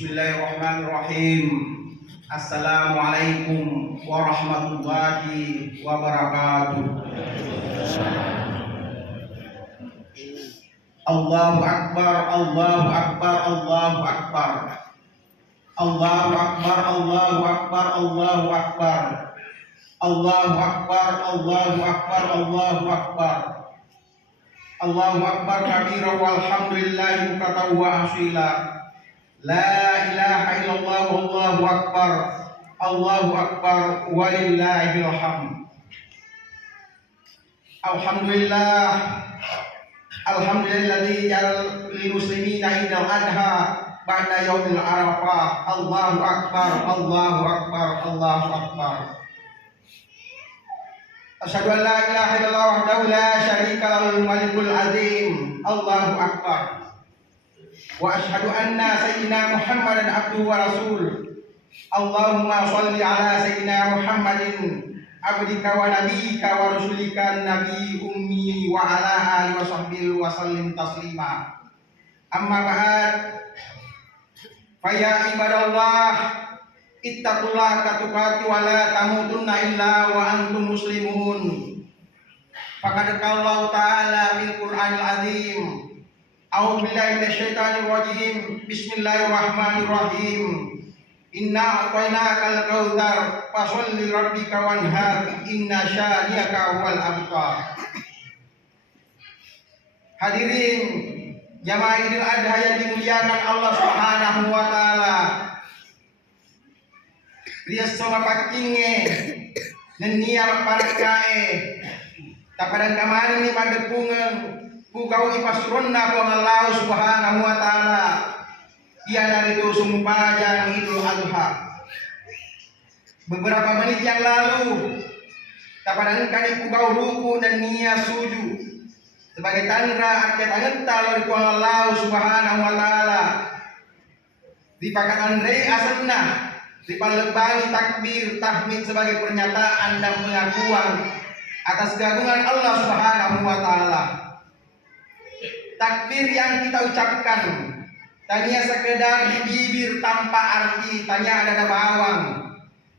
Bismillahirrahmanirrahim. Assalamualaikum warahmatullahi wabarakatuh. Allahu Akbar, Allahu Akbar, Allahu Akbar. Allahu Akbar, Allahu Akbar, Allahu Akbar. Allahu Akbar, Allahu Akbar, Allahu Akbar. Allahu Akbar kabira walhamdulillahi bukratan wa asila. La ilaha illallah wallahu akbar. Allahu akbar walillahil hamd. Alhamdulillah. Alhamdulilladzi ja'al lil muslimina idul adha ba'da yaumil arafah. Allahu akbar, Allahu akbar, Allahu akbar. Asyhadu an la ilaha illallah wahdahu la syarika lahul malikul azim. Allahu akbar. Wa asyhadu anna sayyidina Muhammadan abduhu wa rasul. Allahumma shalli ala sayyidina Muhammadin abdika wa nabiyyika wa rasulika nabi ummi wa ala alihi wa sahbihi wa sallim taslima. Amma ba'd. Fa ya ibadallah, ittaqullaha katuqati wa la tamutunna illa wa antum muslimun. Faqad qala Allah ta'ala fil Qur'anil azim. A'udzu billahi minasyaitonir rajim. Bismillahirrahmanirrahim. Inna a'tainakal kautsar fasholli rabbika wanhar inna syani'aka huwal abtar. Hadirin jamaah Idul Adha yang dimuliakan Allah Subhanahu wa taala. Rias sama pakinge nenia parakae. Tapadan kamarin ni padepungan bukau ipasronna ko Allah Subhanahu wa taala. Dia dari itu sumpah Idul Adha. Beberapa menit yang lalu tapadan kali bukau ruku dan niat sujud sebagai tanda akhir angenta dari Allah Subhanahu wa taala. Dipakatan rei asalna dipalebangi takbir tahmid sebagai pernyataan dan pengakuan atas keagungan Allah Subhanahu wa taala. Takbir yang kita ucapkan tanya sekedar di bibir tanpa arti, tanya ada bawang,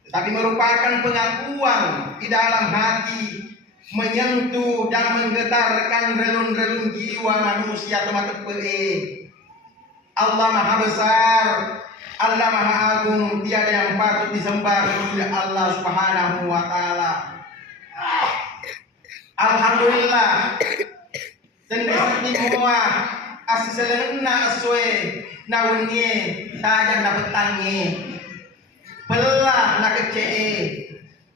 tapi merupakan pengakuan di dalam hati, menyentuh dan menggetarkan relun-relun jiwa manusia teman-teman. Allah Maha Besar, Allah Maha Agung, tiada yang patut disembah kecuali Allah Subhanahu wa taala. Alhamdulillah. Dan semua asiselena aswe nawunye tajan dapetannya belah nak kecee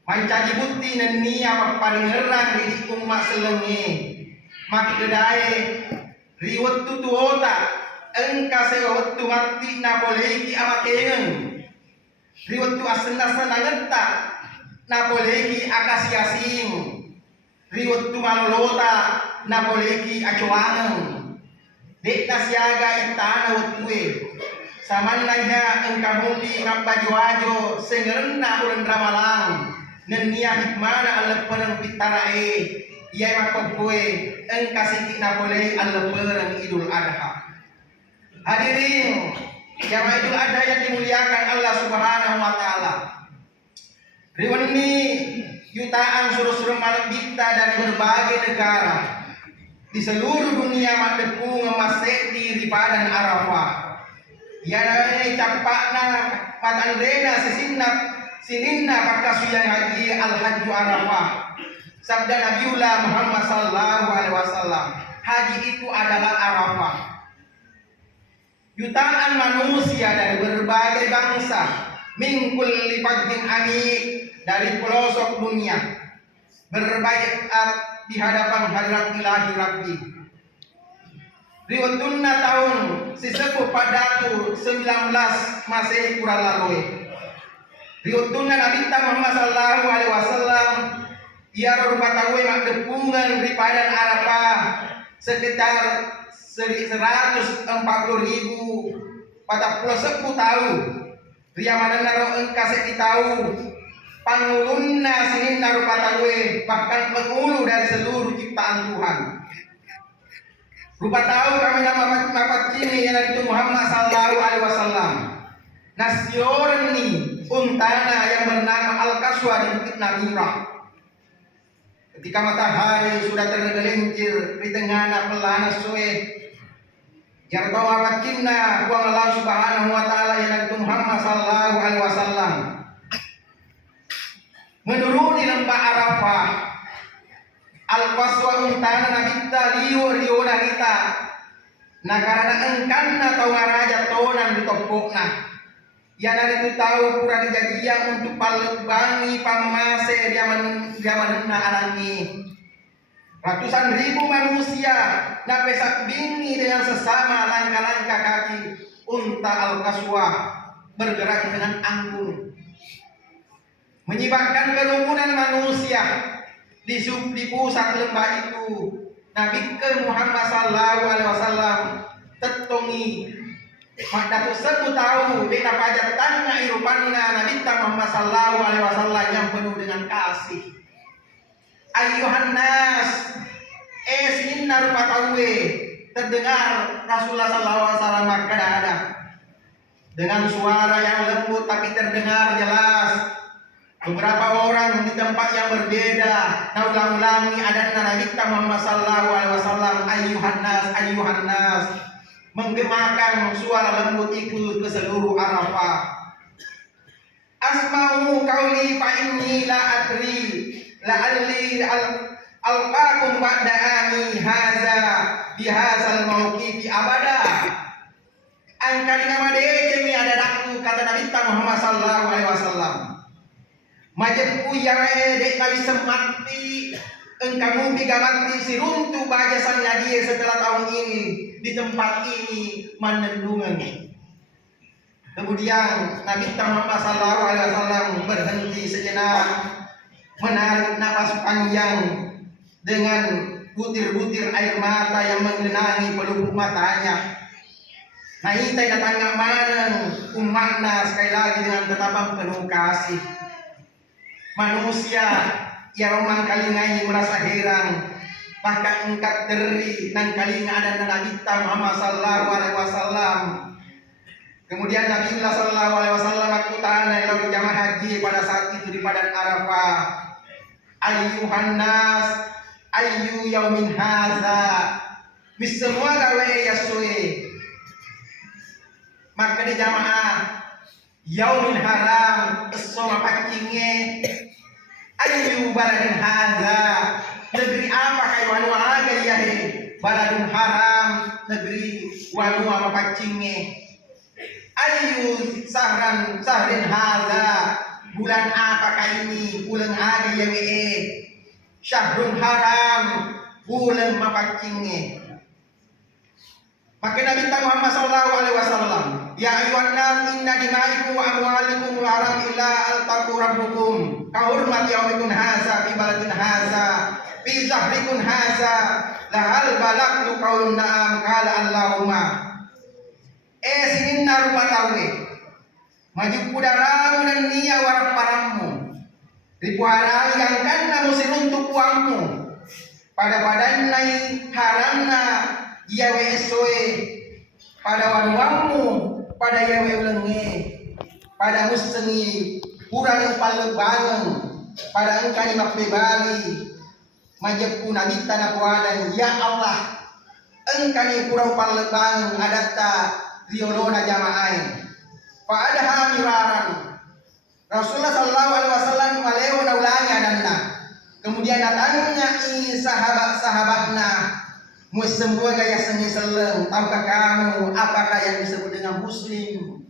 mancaji bukti dan niat paling herang di umat selenge maki kedae riwet tutu ota engka sewet tu mati napoleki amakengen riwet tu asena-sena ngeta napoleki akasiasing riwet tu malolota napoleki acuangan dek nasiaga itana wetue samananya engkau mumpi ngapajo-ajo sengerna ulen ramalang nenia hikmana Allah perang pitarae ia makokue engka siki napolei Allah perang Idul Adha. Hadirin jamaah Idul Adha yang dimuliakan Allah Subhanahu wa taala. Riwani jutaan suruh-suruh malam kita dari berbagai negara di seluruh dunia madepung ngemasek di Padang Arafah. Ya capakna patandena sininna pakasuyan haji al-hajju Arafah. Sabda Nabiullah Muhammad sallallahu alaihi wasallam, haji itu adalah Arafah. Jutaan manusia dari berbagai bangsa, min kulli fajjin amik, dari pelosok dunia berbaiat di hadapan hadrat ilahi Rabbi. Riwatunna tahun sisepuh padatu 19 Masehi kurang lalu. Riwatunna Nabi Muhammad sallallahu alaihi wasallam ia rupa tahu mak depungan di Padang Arafah sekitar 140.000 pada pulau sepuh tahu. Ria mana naro engkase tahu pangulunna sinin narupa tahu bahkan pengulu dari seluruh ciptaan Tuhan. Rupa tahu kami nama mapat kini yang itu Muhammad sallallahu alaihi wasallam. Nasioran ni untana yang bernama Al-Qaswa di Bukit Namirah. Ketika matahari sudah tergelincir di tengah pelana sue, yang tahu cinna kuang Allah Subhanahu wa taala yang Nabi Muhammad sallallahu alaihi wasallam menuruni lembah Arafah. Al-Qaswa untana nabita liu narita. Nah karena engkanna tau ngaraja tonan di topokna. Yang itu tahu pura kejadian untuk palubangi pamase diamanna alangi. Ratusan ribu manusia napesak bingi dengan sesama langkah-langkah kaki unta Al-Qaswa bergerak dengan anggun, menyebabkan kerumunan manusia di pusat lembah itu. Nabi Muhammad sallallahu alaihi wasallam tetongi maka tu tahu dek pajak tanya irupanna Nabi Muhammad sallallahu alaihi wasallam yang penuh dengan kasih. Ayuhan nas, sinna rupa tawe terdengar Rasulullah sallallahu alaihi wasallam kadang-kadang dengan suara yang lembut tapi terdengar jelas. Beberapa orang di tempat yang berbeda ulang-ulangi adanya Nabi Muhammad sallallahu alaihi wasallam ayuhan nas menggemakan suara lembut itu ke seluruh Arafah. Asma'u qauli fa inni la adri la'alli alqakum ba'da ami haza bihazal mauqifi abada. Angkali ngamade jemi ada dakku kata Nabi Muhammad sallallahu alaihi wasallam. Majatku yae dek kali semati engkamu bigamati si runtuh bajasannya dia setelah tahun ini di tempat ini menendungan. Kemudian Nabi Muhammad sallallahu alaihi wasallam berhenti sejenak, menarik napas panjang dengan butir-butir air mata yang mengenangi pelupuk matanya. Nah ini datang nggak mana umatna sekali lagi dengan tetapan penuh kasih. Manusia yang romang kalingai merasa heran, bahkan engkat teri nang kalinga ada Nabi Muhammad sallallahu alaihi wasallam. Kemudian Nabi sallallahu alaihi wasallam aku tanya lalu jamaah haji pada saat itu di padang Arafah. Ayyuhan nas, ayyu yaumin hadza. Mis semua gawe yasue. Maka di jamaah yaumin haram esoma pacinge. Ayyu baladin hadza, negeri apa kai wanu aga ya he? Baladun haram, negeri wanu apa pacinge. Ayyu sahrin hadza, bulan apakah ini? Bulan aga ya we? Syahrun haram, bulan mapacinge. Maka Nabi Muhammad sallallahu alaihi wasallam, ya ayyuhan nas inna dimaikum wa amwalikum haram illa al-taqu rabbukum ka hurmati yaumikum hadza fi baladin hadza fi zahrikum hadza la hal balagtu qaulun na'am qala Allahumma. Sininna rupa tawe maju kudaramu dan niya warap paramu ripuharai yang kanna musir untuk uangmu pada badan nai haramna yawe esoe pada wanuamu pada yawe ulenge pada musengi kurang paling bangun pada engkau makbebali majapku nabi tanah kuadan ya Allah engkau kurang paling bangun adatta riolona jamaah pada hamiraran Rasulullah sallallahu alaihi wasallam malewo ulangi adanna kemudian datangnya sahabat-sahabatna semua gaya seni seleng. Tahukah kamu apakah yang disebut dengan muslim?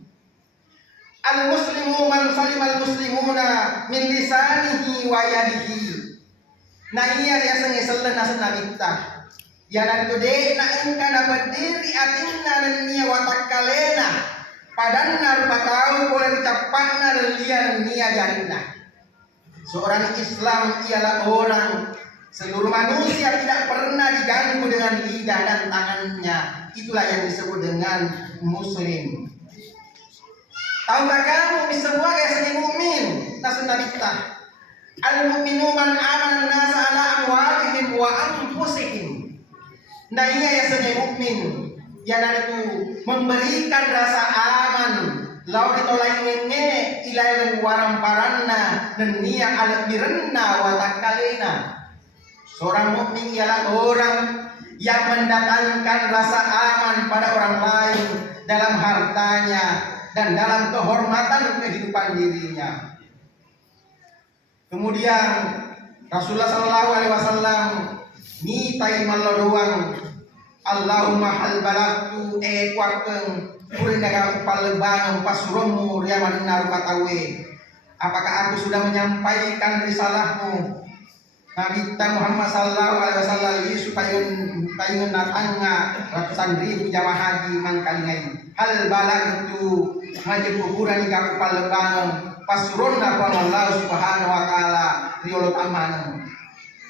Al-muslimu man salimal muslimuna min lisanihi wa yadihi. Nah ini ada yang seni seleng nasun nabita. Ya dan today na engka dapat diri atinna dan niya watakalena. Padanna patau boleh dicapakna dan lian niya jarinna. Seorang Islam ialah orang seluruh manusia tidak pernah diganggu dengan lidah dan tangannya. Itulah yang disebut dengan muslim. Tahukah kamu semua kayak seni mukmin? Nasun nabita. Al-mu'minu man amana nasa ala amwalihim wa anfusihim. Nah ini yang seni mukmin. Yang itu memberikan rasa aman lau ditolak ngenge ilailan warang paranna dan niya alat birenna watakalena. Seorang mukmin ialah orang yang mendatangkan rasa aman pada orang lain dalam hartanya dan dalam kehormatan kehidupan dirinya. Kemudian Rasulullah Shallallahu Alaihi Wasallam nitai maloroang Allahumma hal balatu kuakeng kuring dagang palebang pasuromu riaman narukatawe. Apakah aku sudah menyampaikan risalahmu Nabi Muhammad Sallallahu Alaihi Wasallam supaya natanga ratusan ribu jamaah haji mangkalingai hal balang itu haji kuburan ika palebang pasuronna kwa Allah Subhanahu Wa Taala riolot amanah.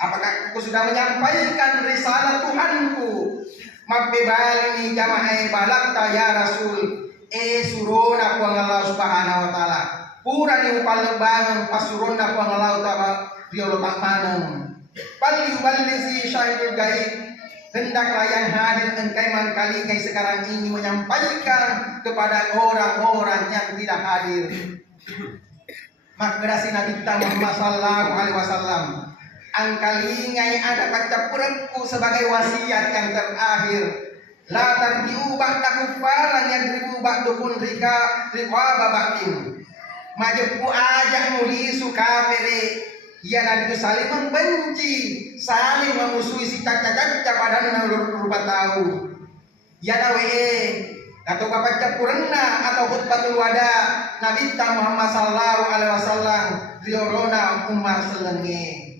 Apakah aku sudah menyampaikan risalah Tuhanku? Mabebali jamaah balakta ya Rasul surona kwa Allah Subhanahu Wa Taala pura ni palebang pasuronna kwa Allah Taala riolot amanah. Bali si syahidul gaib, hendaklah yang hadir engkai mangkalingai sekarang ini menyampaikan kepada orang-orang yang tidak hadir. Makrasi Nabi Muhammad Sallallahu Alaihi Wasallam angkalingai ada baca perengku sebagai wasiat yang terakhir. La tarji'u ba'da kufaran yang ribu ba'dukun rika babakin. Majepu ajak mulisu kafiri. Ya Nabi saling membenci, saling memusuhi si caca-caca pada nurut tahu. Ya nawe atau baca purna atau khutbatul wada Nabi Muhammad Sallallahu Alaihi Wasallam riorona umar selenge.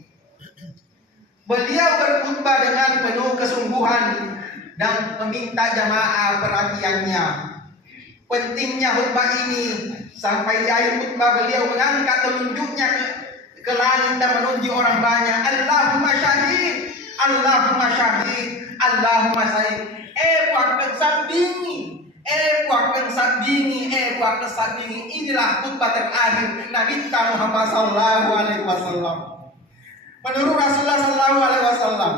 Beliau berkhutbah dengan penuh kesungguhan dan meminta jamaah perhatiannya. Pentingnya khutbah ini sampai di akhir khutbah beliau mengangkat telunjuknya ke langit dan menunjuk orang banyak. Allahumma syahid, Allahumma syahid, Allahumma syahid. Buat sabini, buat sabini, buat sabini. Inilah khutbah terakhir Nabi Muhammad Sallallahu Alaihi Wasallam. Menurut Rasulullah Sallallahu Alaihi Wasallam,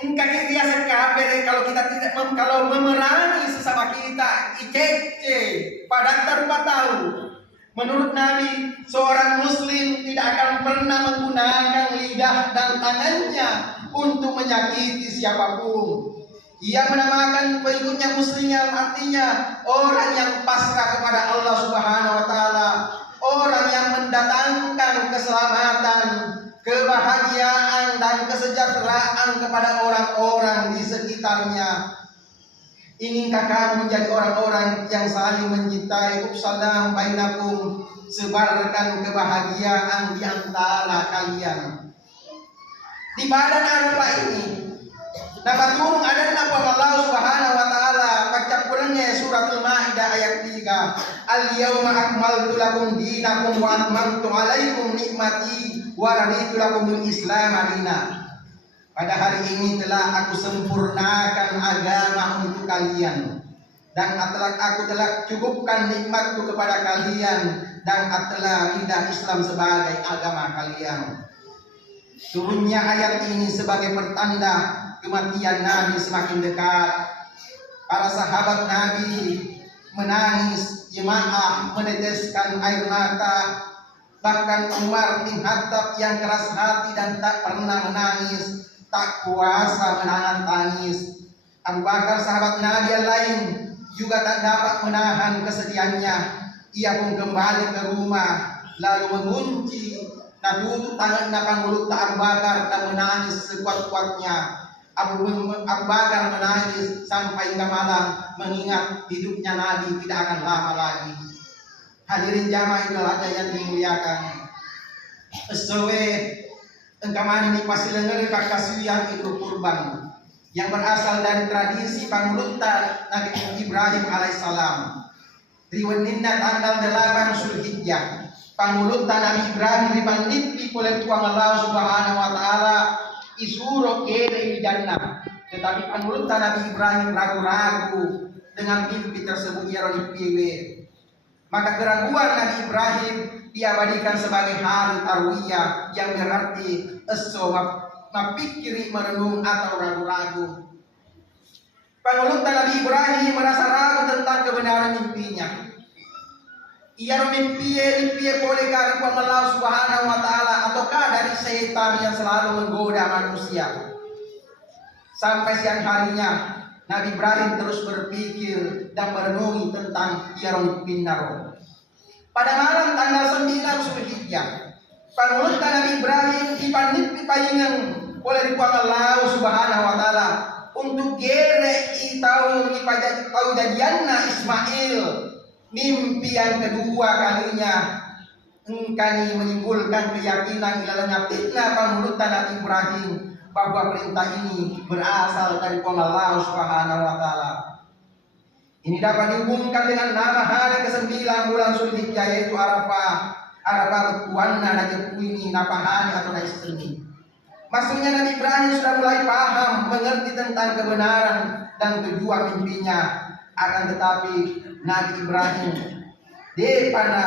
engkau dia sekali kalau memerangi sesama kita, icece, pada tanpa tahu. Menurut Nabi, seorang muslim tidak akan pernah menggunakan lidah dan tangannya untuk menyakiti siapapun. Ia menamakan pengikutnya muslim yang artinya orang yang pasrah kepada Allah Subhanahu Wa Taala, orang yang mendatangkan keselamatan, kebahagiaan dan kesejahteraan kepada orang-orang di sekitarnya. Inginkah kamu menjadi orang-orang yang saling mencintai? Salam bainakum, sebarkan kebahagiaan di antara kalian. Di badan Arafah ini nabaturung ada napa Allah Subhanahu Wa Taala baca Qur'annya suratul Maidah ayat 3. Al-yauma akmaltu lakum dinakum wa atmamtu alaikum nikmati wa raditu lakumul Islam madina. Pada hari ini telah aku sempurnakan agama untuk kalian dan aku telah cukupkan nikmatku kepada kalian dan telah ridha Islam sebagai agama kalian. Turunnya ayat ini sebagai pertanda kematian Nabi semakin dekat. Para sahabat Nabi menangis, jemaah meneteskan air mata. Bahkan Umar bin Khattab yang keras hati dan tak pernah menangis tak kuasa menahan tangis. Abu Bakar sahabat Nabi yang lain juga tak dapat menahan kesedihannya. Ia pun kembali ke rumah lalu mengunci dan tutup tangan dan mulut Abu Bakar dan menangis sekuat-kuatnya. Abu Bakar menangis sampai hingga malam mengingat hidupnya Nabi tidak akan lama lagi. Hadirin jamaah Idul Adha yang dimuliakan. Sesuai engkaman ini pasti dengar kakasuyan Idul Kurban yang berasal dari tradisi pangulutan Nabi Ibrahim alaihissalam. Riwaninna tanggal 8 Zulhijjah. Pangulutan Nabi Ibrahim dipanipi oleh Tuhan Allah Subhanahu Wa Taala isuro kere jannah. Tetapi pangulutan Nabi Ibrahim ragu-ragu dengan mimpi tersebut ia dipiwe. Maka keraguan Nabi Ibrahim diabadikan sebagai hari tarwiyah yang berarti mapikiri merenung atau ragu-ragu. Pangulutan Nabi Ibrahim merasa ragu tentang kebenaran mimpinya. ia mimpi boleh kari Allah Subhanahu wa taala ataukah dari setan yang selalu menggoda manusia. Sampai siang harinya Nabi Ibrahim terus berpikir dan merenungi tentang ia mimpi naro. Pada malam tanggal 9 Zulhijjah, pangulutkan Nabi Ibrahim ipanit payingan oleh Allah Subhanahu wa taala untuk gere tahu jadianna Ismail. Mimpi yang kedua kalinya engkani menimbulkan keyakinan ilalanya fitnah pangulutan Nabi Ibrahim bahwa perintah ini berasal dari Allah Subhanahu wa taala. Ini dapat dihubungkan dengan nama hari ke-9 bulan Zulhijjah yaitu Arafah. Arafah berkuanna na ini napahani atau na istri. Maksudnya Nabi Ibrahim sudah mulai paham, mengerti tentang kebenaran dan tujuan mimpinya. Akan tetapi Nabi Ibrahim pada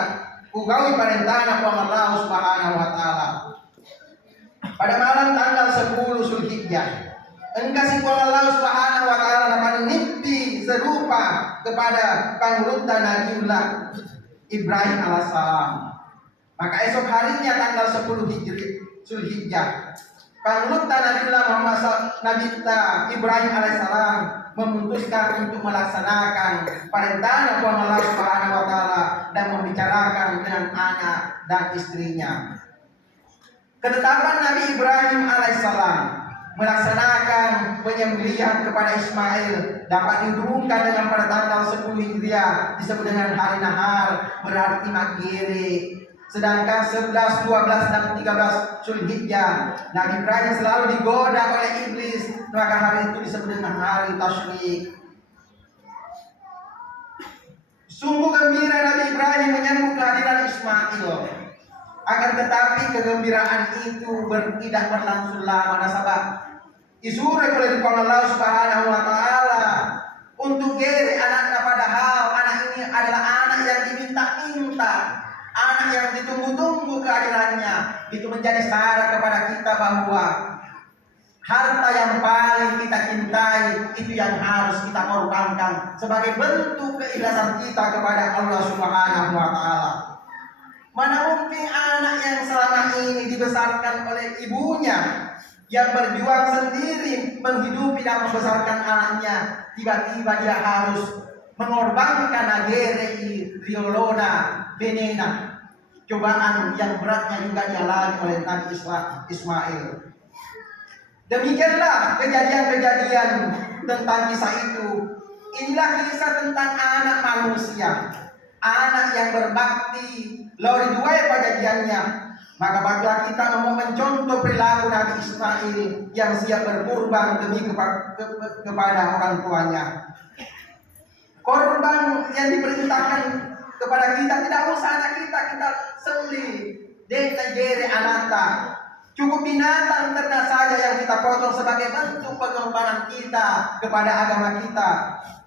ugawi perintah Allah Subhanahu wa taala. Pada malam tanggal 10 Zulhijjah, engkau Allah Subhanahu wa taala dapat mimpi serupa kepada pangulutan Nabiullah Ibrahim alaihissalam. Maka esok harinya tanggal 10 Zulhijjah, pangulutan Nabiullah Nabi Ibrahim alaihissalam memutuskan untuk melaksanakan perintah Allah Subhanahu wa taala dan membicarakan dengan anak dan istrinya. Ketetapan Nabi Ibrahim alaihissalam melaksanakan penyembelihan kepada Ismail dapat dihubungkan dengan pada tanggal 10 Hijriah disebut dengan hari nahar, berarti magere. Sedangkan 11, 12 dan 13 Zulhijjah Nabi Ibrahim selalu digoda oleh iblis, maka hari itu disebut dengan hari tasyrik. Sungguh gembira Nabi Ibrahim menyambut kehadiran Ismail. Akan tetapi kegembiraan itu tidak berlangsung lama. Nasabah disuruh oleh Allah Subhanahu wa taala untuk gere anaknya, padahal anak ini adalah anak yang diminta-minta, anak yang ditunggu-tunggu kehadirannya. Itu menjadi syarat kepada kita bahwa harta yang paling kita cintai itu yang harus kita korbankan sebagai bentuk keikhlasan kita kepada Allah Subhanahu wa taala. Mana mungkin anak yang selama ini dibesarkan oleh ibunya yang berjuang sendiri menghidupi dan membesarkan anaknya, tiba-tiba dia harus mengorbankan agere riolona benena, cobaan yang beratnya juga dialami oleh Nabi Ismail. Demikianlah kejadian-kejadian tentang kisah itu. Inilah kisah tentang anak manusia, anak yang berbakti lalu dua perjanjiannya. Maka baiklah kita mau mencontoh perilaku Nabi Ismail yang siap berkorban demi kepada orang tuanya. Korban yang diperintahkan kepada kita tidak usah anak kita sembelih dentajere anata. Cukup binatang ternak saja yang kita potong sebagai bentuk pengorbanan kita kepada agama kita.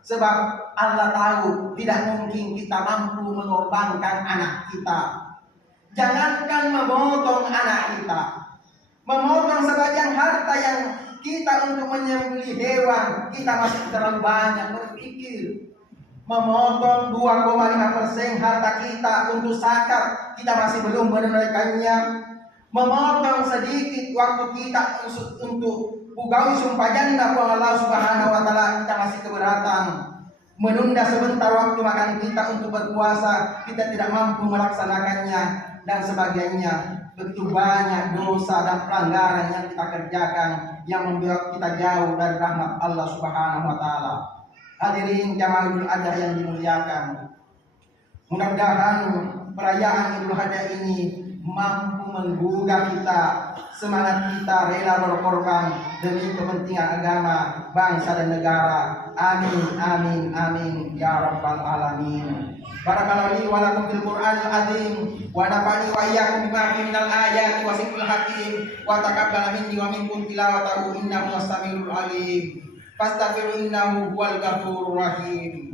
Sebab Allah tahu tidak mungkin kita mampu mengorbankan anak kita. Jangankan memotong anak kita, memotong sebagian harta yang kita untuk menyembelih hewan, kita masih terlalu banyak berpikir. Memotong 2,5% harta kita untuk zakat, kita masih belum menunaikannya. Memotong sedikit waktu kita untuk ugawi sumpah janda Allah Subhanahu wa taala, kita masih keberatan. Menunda sebentar waktu makan kita untuk berpuasa, kita tidak mampu melaksanakannya dan sebagainya. Begitu banyak dosa dan pelanggaran yang kita kerjakan yang membuat kita jauh dari rahmat Allah Subhanahu wa taala. Hadirin jamaah Idul Adha yang dimuliakan, mudah-mudahan perayaan Idul Adha ini mampu menggugah kita, semangat kita rela berkorban demi kepentingan agama, bangsa dan negara. Amin, amin, amin ya rabbal alamin. Barakallahu li wa lakum fil Qur'anil azim wa nafa'ani wa iyyakum bima fihi minal ayati wa zikril hakim wa taqabbal minni wa minkum tilawatahu innahu was-sami'ul alim. Fastaghfiru innahu huwal ghafurur rahim.